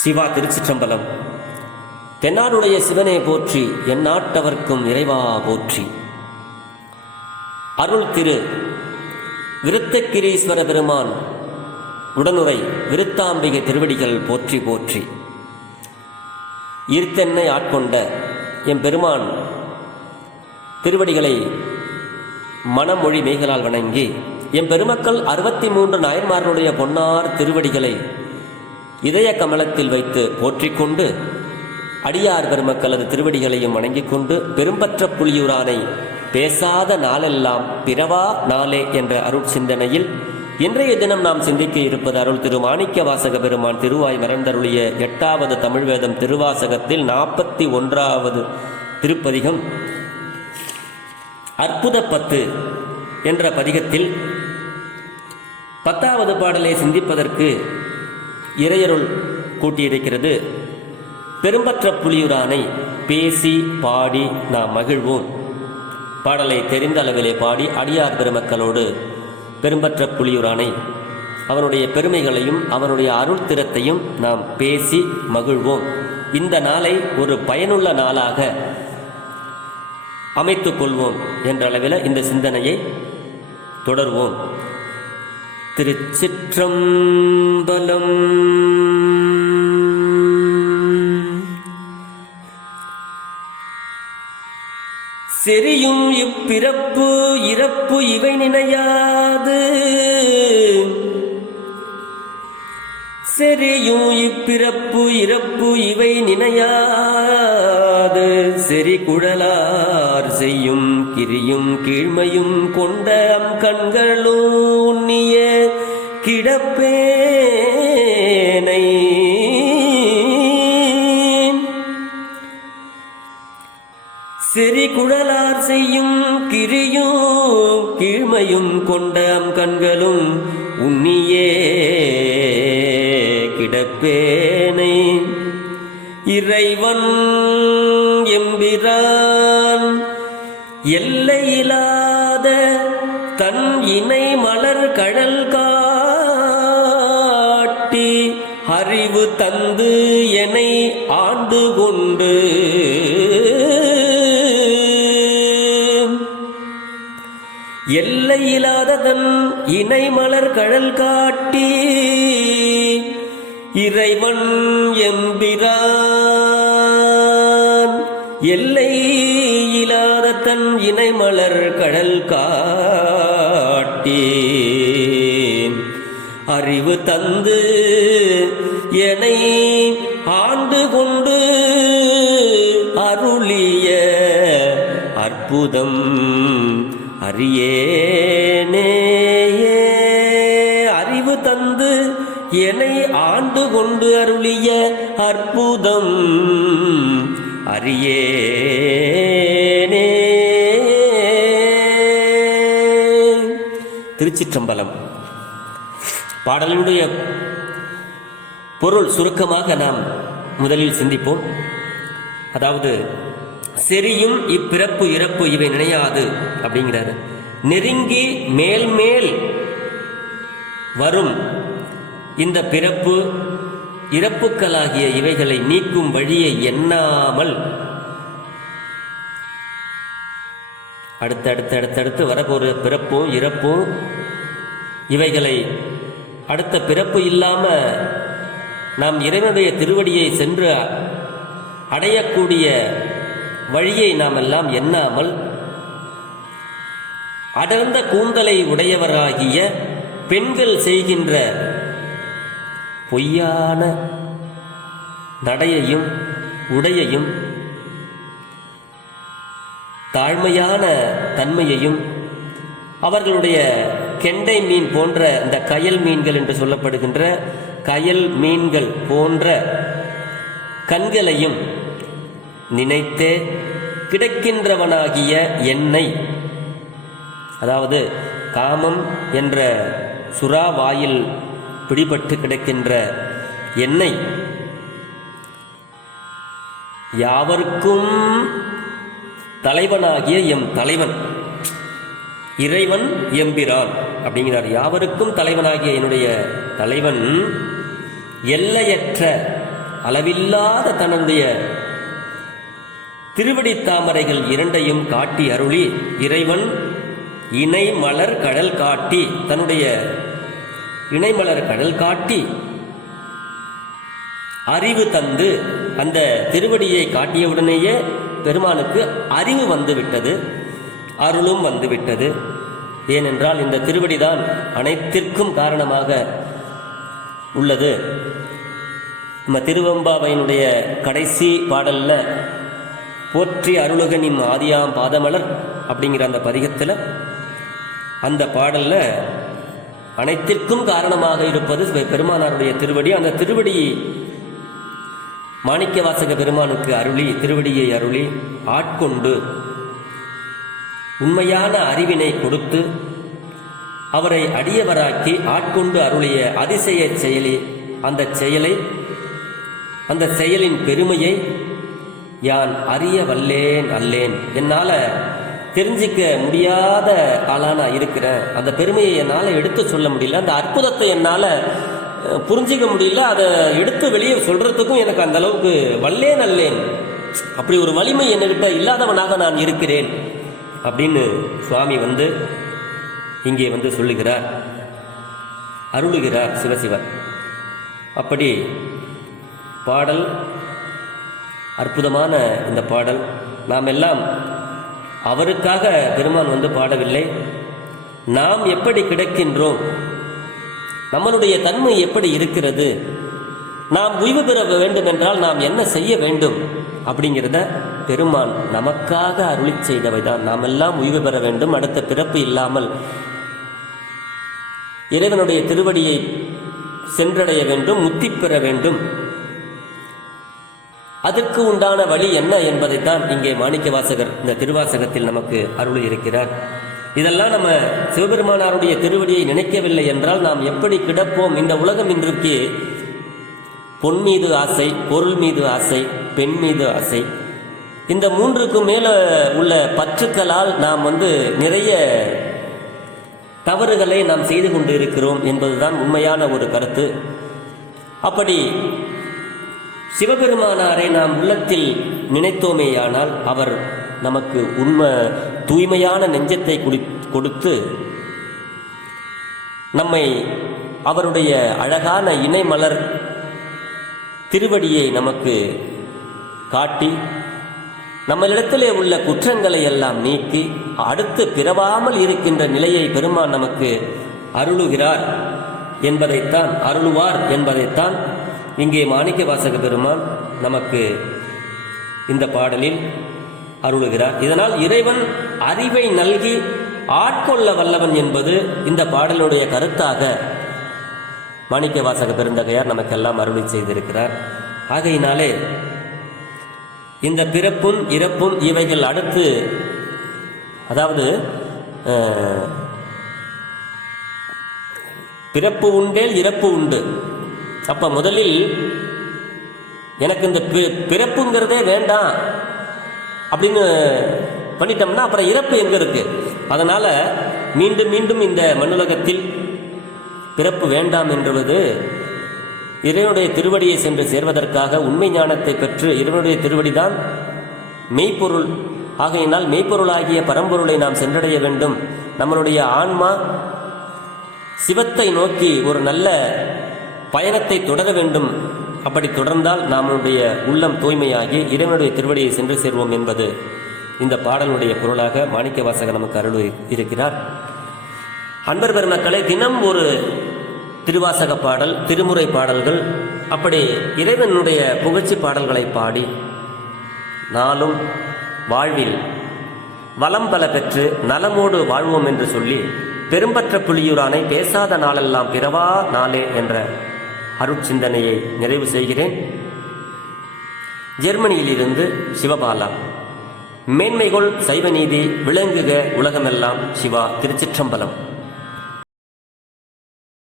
சிவா திருச்சிற்றம்பலம். தென்னாடுடைய சிவனே போற்றி எந்நாட்டவர்க்கும் இறைவா போற்றி. அருள் திரு விருத்தகிரீஸ்வர பெருமான் உடனுரை விருத்தாம்பிகை திருவடிகள் போற்றி போற்றி. இருத்தென்னை ஆட்கொண்ட என் பெருமான் திருவடிகளை மனமொழி மெய்களால் வணங்கி என் பெருமக்கள் அறுபத்தி மூன்று நாயன்மார்களுடைய பொன்னார் திருவடிகளை இதய கமலத்தில் வைத்து போற்றிக்கொண்டு அடியார் பெருமக்களது திருவடிகளையும் வணங்கிக் கொண்டு பெரும்பற்ற புலியூரானை பேசாத நாளெல்லாம் பிறவா நாளே என்ற அருள் சிந்தனையில் இன்றைய தினம் நாம் சிந்திக்க இருப்பது அருள் திரு மாணிக்க வாசக பெருமான் திருவாய் மறைந்தருளிய எட்டாவது தமிழ் வேதம் திருவாசகத்தில் நாற்பத்தி ஒன்றாவது திருப்பதிகம் அற்புத பத்து என்ற பதிகத்தில் பத்தாவது பாடலை சிந்திப்பதற்கு இறையருள் கூட்டியிருக்கிறது. பெரும்பற்ற புலியுரானை பேசி பாடி நாம் மகிழ்வோம். பாடலை தெரிந்த அளவிலே பாடி அடியார் பெருமக்களோடு பெரும்பற்ற புலியுரானை அவனுடைய பெருமைகளையும் அவனுடைய அருள் திறத்தையும் நாம் பேசி மகிழ்வோம். இந்த நாளை ஒரு பயனுள்ள நாளாக அமைத்துக் கொள்வோம் என்ற அளவில் இந்த சிந்தனையை தொடர்வோம். திருச்சிற்றம்பலம். செரியும் இப்பிறப்பு இறப்பு இவை நினையாது. செரியும் இப்பிறப்பு இறப்பு இவை நினையாது. செறி குழலார் செய்யும் கிரியும் கீழ்மையும் கொண்ட அம் கண்களும் கிடப்பேனை. செறி குழலார் செய்யும் கிரியும் கீழ்மையும் கொண்ட கண்களும் உன்னியே கிடப்பேனை. இறைவன் எம்பிரான் எல்லையில்லாத தன் இணை மலர் கடல் கா அறிவு தந்து என்னை ஆண்டு கொண்டு. எல்லையில்லாத தன் இணை மலர் கடல் காட்டி இறைவன் எம்பிரான். எல்லை இல்லாத தன் இணை மலர் கடல் காட்டி அறிவு தந்து என்னை ஆண்டு கொண்டு அருளிய அற்புதம் அறியேனே அறிவு தந்து என்னை ஆண்டு கொண்டு அருளிய அற்புதம் அறியேனே. திருச்சிற்றம்பலம். பாடலுடைய பொருள் சுருக்கமாக நாம் முதலில் சிந்திப்போம். அதாவது செரியும் இப்பிறப்பு இறப்பு இவை நினையாது அப்படிங்கிறாரு. நெருங்கி மேல் மேல் வரும் இந்த பிறப்பு இறப்புக்களாகிய இவைகளை நீக்கும் வழியை எண்ணாமல் அடுத்தடுத்து அடுத்தடுத்து வரப்போற பிறப்பும் இறப்பும் இவைகளை அடுத்த பிறப்பு இல்லாமல் நாம் இறைவனுடைய திருவடியை சென்று அடையக்கூடிய வழியை நாம் எல்லாம் எண்ணாமல் அடர்ந்த கூந்தலை உடையவராகிய பெண்கள் செய்கின்ற பொய்யான நடையையும் உடையையும் தாழ்மையான தன்மையையும் அவர்களுடைய கெண்டை மீன் போன்ற இந்த கயல் மீன்கள் என்று சொல்லப்படுகின்ற கயல் மீன்கள் போன்ற கண்களையும் நினைத்தே கிடைக்கின்றவனாகிய என்னை அதாவது காமம் என்ற சுறா வாயில் பிடிபட்டு கிடக்கின்ற என்னை யாவருக்கும் தலைவனாகிய எம் தலைவன் இறைவன் எம்பிரான் அப்படிங்கிறார். யாவருக்கும் தலைவனாகிய என்னுடைய தலைவன் எல்லையற்ற அளவில்லாத தன்னுடைய திருவடி தாமரைகள் இரண்டையும் காட்டி அருளி இறைவன் இணை மலர் கடல் காட்டி தன்னுடைய இணைமலர் கடல் காட்டி அறிவு தந்து அந்த திருவடியை காட்டியவுடனேயே பெருமானுக்கு அறிவு வந்து விட்டது அருளும் வந்துவிட்டது. ஏனென்றால் இந்த திருவடிதான் அனைத்திற்கும் காரணமாக உள்ளது. நம்ம திருவம்பாவையினுடைய கடைசி பாடலில் போற்றி அருளுகனின் ஆதியாம் பாதமலர் அப்படிங்கிற அந்த பதிகத்தில் அந்த பாடலில் அனைத்திற்கும் காரணமாக இருப்பது பெருமானாருடைய திருவடி. அந்த திருவடி மாணிக்க வாசக பெருமானுக்கு அருளி திருவடியை அருளி ஆட்கொண்டு உண்மையான அறிவினை கொடுத்து அவரை அடியவராக்கி ஆட்கொண்டு அருளிய அதிசய செயலி அந்த செயலை அந்த செயலின் பெருமையை யான் அறிய வல்லேன் அல்லேன். என்னால் தெரிஞ்சிக்க முடியாத ஆளாக நான் இருக்கிறேன். அந்த பெருமையை என்னால் எடுத்து சொல்ல முடியல. அந்த அற்புதத்தை என்னால் புரிஞ்சிக்க முடியல. அதை எடுத்து வெளியே சொல்கிறதுக்கும் எனக்கு அந்த அளவுக்கு வல்லேன் அல்லேன். அப்படி ஒரு வலிமை என்னகிட்ட இல்லாதவனாக நான் இருக்கிறேன். அப்படின்னு சுவாமி வந்து இங்கே வந்து சொல்லுகிறார் அருளுகிறார் சிவசிவர் அப்படி பாடல் அற்புதமான இந்த பாடல் நாம் எல்லாம் அவருக்காக பெருமான் வந்து பாடவில்லை. நாம் எப்படி கிடக்கின்றோம்? நம்மளுடைய தன்மை எப்படி இருக்கிறது? நாம் உய்வு பெற வேண்டும் என்றால் நாம் என்ன செய்ய வேண்டும்? அப்படிங்கிறத பெருமான் நமக்காக அருளி செய்தவைதான். நாம் எல்லாம் உய்வு பெற வேண்டும். அடுத்த பிறப்பு இல்லாமல் இறைவனுடைய திருவடியை சென்றடைய வேண்டும் முத்தி பெற வேண்டும். அதற்கு உண்டான வழி என்ன என்பதைத்தான் இங்கே மாணிக்க வாசகர் இந்த திருவாசகத்தில் நமக்கு அருள் இருக்கிறார் இதெல்லாம் நம்ம சிவபெருமானாருடைய திருவடியை நினைக்கவில்லை என்றால் நாம் எப்படி கிடப்போம்? இந்த உலகம் இன்றைக்கு பொன் மீது ஆசை பொருள் மீது ஆசை பெண் மீது ஆசை. இந்த மூன்றுக்கு மேலே உள்ள பற்றுக்களால் நாம் வந்து நிறைய தவறுகளை நாம் செய்து கொண்டு இருக்கிறோம் என்பதுதான் உண்மையான ஒரு கருத்து. அப்படி சிவபெருமானாரை நாம் உள்ளத்தில் நினைத்தோமேயானால் அவர் நமக்கு உண்மை தூய்மையான நெஞ்சத்தை குடி கொடுத்து நம்மை அவருடைய அழகான இணைமலர் திருவடியை நமக்கு காட்டி நம்மளிடத்திலே உள்ள குற்றங்களை எல்லாம் நீக்கி அடுத்து பிறவாமல் இருக்கின்ற நிலையை பெருமான் நமக்கு அருளுகிறார் என்பதைத்தான் அருளுவார் என்பதைத்தான் இங்கே மாணிக்க வாசக பெருமான் நமக்கு இந்த பாடலில் அருளுகிறார். இதனால் இறைவன் அறிவை நல்கி ஆட்கொள்ள வல்லவன் என்பது இந்த பாடலுடைய கருத்தாக மாணிக்க வாசக பெருந்தகையார் நமக்கெல்லாம் அருளி செய்திருக்கிறார். ஆகையினாலே இந்த பிறப்பும் இறப்பும் இவைகள் அடுத்து அதாவது பிறப்பு உண்டேல் இறப்பு உண்டு. அப்ப முதலில் எனக்கு இந்த பிறப்புங்கிறதே வேண்டாம் அப்படின்னு பண்ணிட்டோம்னா அப்புறம் இறப்பு எங்க இருக்கு? அதனால மீண்டும் மீண்டும் இந்த மண்ணுலகத்தில் பிறப்பு வேண்டாம் என்றுவது இறைவனுடைய திருவடியை சென்று சேர்வதற்காக உண்மை ஞானத்தை பெற்று இறைவனுடைய திருவடிதான் மெய்ப்பொருள். ஆகையினால் மெய்ப்பொருளாகிய பரம்பொருளை நாம் சென்றடைய வேண்டும். நம்மளுடைய ஆன்மா சிவத்தை நோக்கி ஒரு நல்ல பயணத்தை தொடர வேண்டும். அப்படி தொடர்ந்தால் நம்முடைய உள்ளம் தூய்மையாகி இறைவனுடைய திருவடியை சென்று சேர்வோம் என்பது இந்த பாடலுடைய பொருளாக மாணிக்க வாசகர் நமக்கு அருள் இருக்கிறார். அன்பர் பெருமக்களை தினம் ஒரு திருவாசக பாடல் திருமுறை பாடல்கள் அப்படி இறைவனுடைய புகழ்ச்சி பாடல்களை பாடி நாளும் வாழ்வில் வளம் பல பெற்று நலமோடு வாழ்வோம் என்று சொல்லி பெரும்பற்ற புலியூரானை பேசாத நாளெல்லாம் பிறவா நாளே என்ற அருட்சிந்தனையை நிறைவு செய்கிறேன். ஜெர்மனியிலிருந்து சிவபாலா. மேன்மைகொள் சைவநீதி விளங்குக உலகமெல்லாம் சிவா திருச்சிற்றம்பலம்.